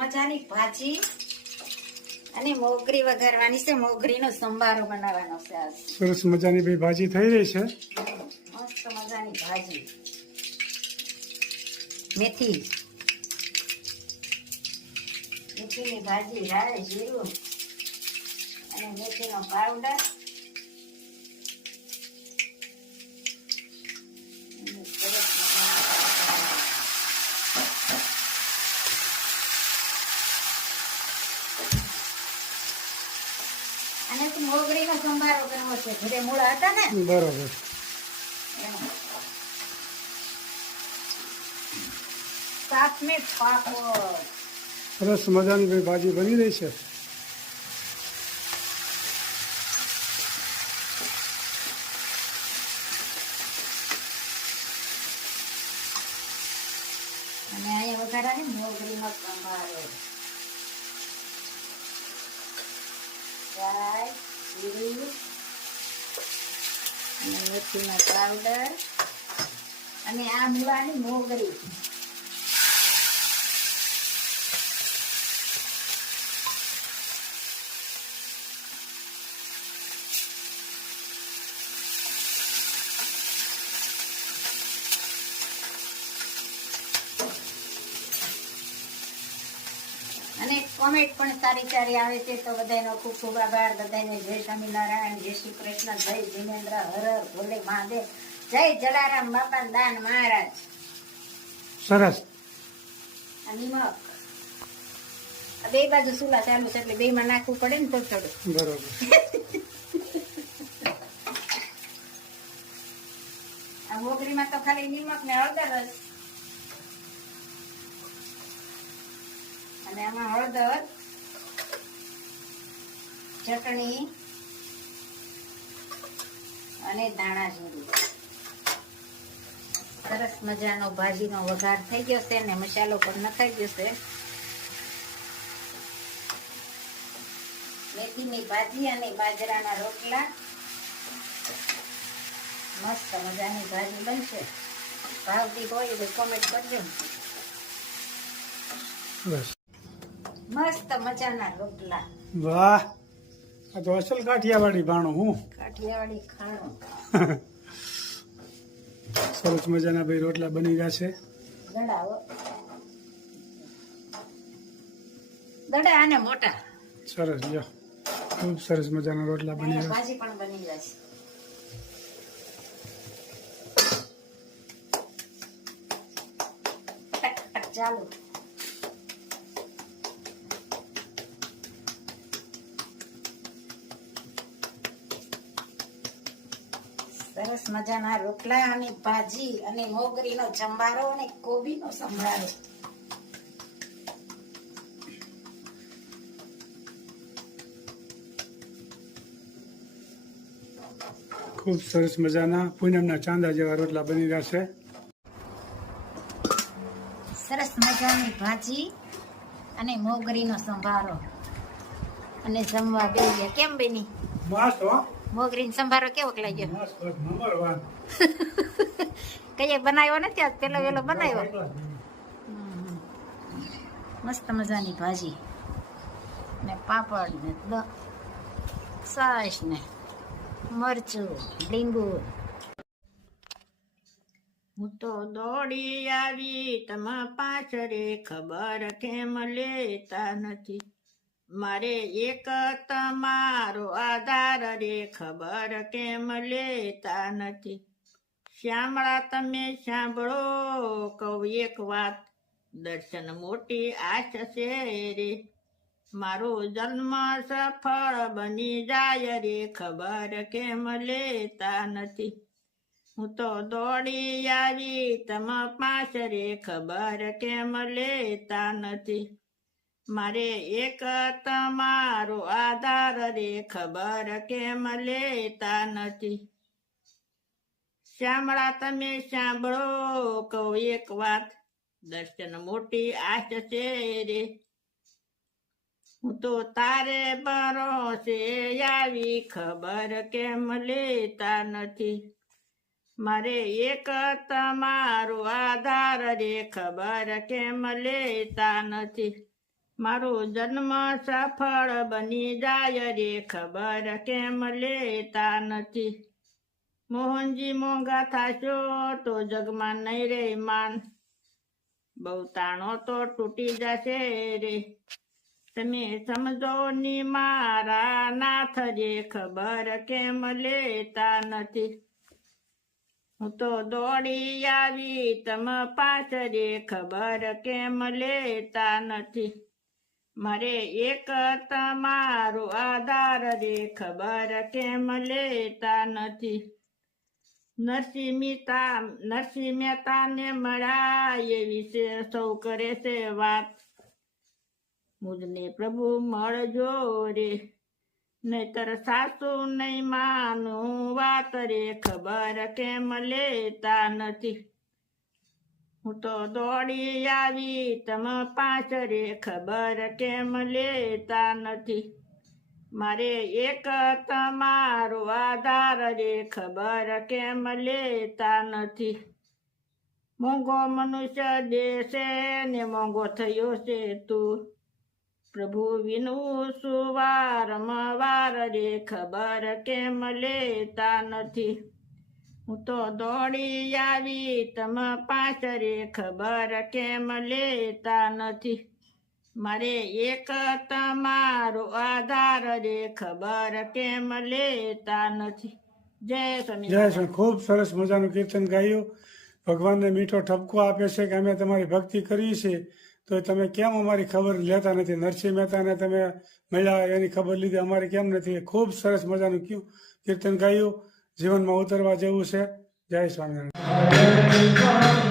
મજાની ભાજી અને મોગરી વઘારવાની છે. મોગરીનો સંભારો બનાવવાનો છે આજ. સરસ મજાની બે ભાજી થઈ રહી છે. મસ્ત મજાની ભાજી. મેથી મેથીની ભાજી, રાઈ, જીરું અને મેથીનો પાવડર. અને મોગરીનો સંભારો કરવો છે. ઘરે મૂળા હતા ને, બરોબર. સાથ મેં પાપડ. સરસ મજાની બે ભાજી બની રહી છે. અને અહીંયા વઘારાની મોગરીનો સંભારો. રાઈ, જીરું અને મેથીનો પાવડર અને આ મૂળાની મોગરી. અને કોમેન્ટ પણ સારી સારી આવે છે, તો બધાનો ખૂબ ખૂબ આભાર. બધાને જય સ્વામિનારાયણ, જય શ્રી કૃષ્ણ, જય જીનેન્દ્ર, હર હર ભોલે મહાદેવ, જય જલારામ બાપા દાન મહારાજ. સરસ. આ નિમક આ બે બાજુ સુલા ચાલુ છે એટલે બે માં નાખવું પડે ને થોડું થોડું. બરોબર. આ મોગરીમાં તો ખાલી નિમક ને હળદર જ. અને આમાં હળદર, ચટણી અને ધાણા જીરું. સરસ મજાનો ભાજીનો વઘાર થઈ ગયો છે ને મસાલો પણ નખાઈ ગયો છે. મેથીની ભાજી અને બાજરાના રોટલા. મસ્ત મજાની ભાજી બનશે. ભાવતી હોય એટલે કોમેન્ટ કરજો. બસ. મસ્ત મજાના રોટલા. વાહ, આ તો અસલ કાઠિયાવાડી ભાણું. હું કાઠિયાવાડી ખાણું. સરસ મજાના બે રોટલા બની ગયા છે. દડા દડા અને મોટા. સરસ. લ્યો, ખૂબ સરસ મજાના રોટલા બની ગયા. ભાજી પણ બની જશે. ચાલો. સરસ મજાના રોટલા અને ભાજી અને મોગરીનો સંભારો અને કોબીનો સંભારો. ખૂબ સરસ મજાના પૂનમના ચાંદા જેવા રોટલા બની રહ્યા છે. સરસ મજાની ભાજી અને મોગરીનો સંભારો અને જમવા બેસી ગયા. કેમ બેની? મસ્ત હો. મોગરીનો સંભારો કેવો લાગ્યો? મસ્ત, નંબર 1. કઈ બનાવ્યો નથી આજ, પેલો વેલો બનાવ્યો. મસ્ત મજાની ભાજી ને પાપડ ને છાશ ને મરચું, લીંબુ. હું તો દોડી આવી તમા પાછરે, ખબર કેમ લેતા નથી. મારે એક તમારો આધાર રે, ખબર કેમ લેતા નથી. શ્યામળા તમે સાંભળો કહું એક વાત, દર્શન મોટી આશ છે રે. મારો જન્મ સફળ બની જાય રે, ખબર કેમ લેતા નથી. હું તો દોડી આવી તમા પાછરે, ખબર કેમ લેતા નથી. મારે એક તમારો આધાર રે, ખબર કેમ લેતા નથી. શ્યામળા તમે સાંભળો કહું એક વાત, દર્શન મોટી આશ છે રે. હું તો તારે ભરોસે આવી, ખબર કેમ લેતા નથી. મારે એક તમારો આધાર રે, ખબર કેમ લેતા નથી. મારો જન્મ સફળ બની જાય રે ખબર કેમ લેતા નથી. મોહનજી મોંઘા થાશો તો જગમાં નહીં રે માન, બહુ તાણો તો તૂટી જશે રે. તમે સમજો ની મારા નાથ રે ખબર કેમ લેતા નથી. હું તો દોડી આવી તમ પાછ રે ખબર કેમ લેતા નથી. મારે એક તમારો આધાર રે ખબર કેમ લેતા નથી. નરસિંહ મહેતાને મળ્યા એ વિશે સૌ કરે છે વાત, મુજને પ્રભુ મળજો રે નહીતર સાસુ નહીં માનું વાત રે ખબર કેમ લેતા નથી. હું તો દોડી આવી તમ પાછ રે ખબર કેમ લેતા નથી. મારે એક તમારો આધાર રે ખબર કેમ લેતા નથી. મોંઘો મનુષ્ય દેશે ને મોંઘો થયો છે તું, પ્રભુ વિનું સુવારમવાર રે ખબર કેમ લેતા નથી. હું તો દોડી આવી તમ પાછ રે ખબર કેમ લેતા નથી. મારે એક તમારો આધાર રે ખબર કેમ લેતા નથી. જય સ્વામી. જય સ્વામી. ખૂબ સરસ મજાનું કીર્તન ગાયું. ભગવાનને મીઠો ઠપકો આપે છે કે અમે તમારી ભક્તિ કરી છે તો તમે કેમ અમારી ખબર લેતા નથી. નરસિંહ મહેતાને તમે મળ્યા એની ખબર લીધી, અમારી કેમ નથી. ખૂબ સરસ મજાનું કીર્તન ગાયું. જીવનમાં ઉતરવા જેવું છે. જય સ્વામિનારાયણ.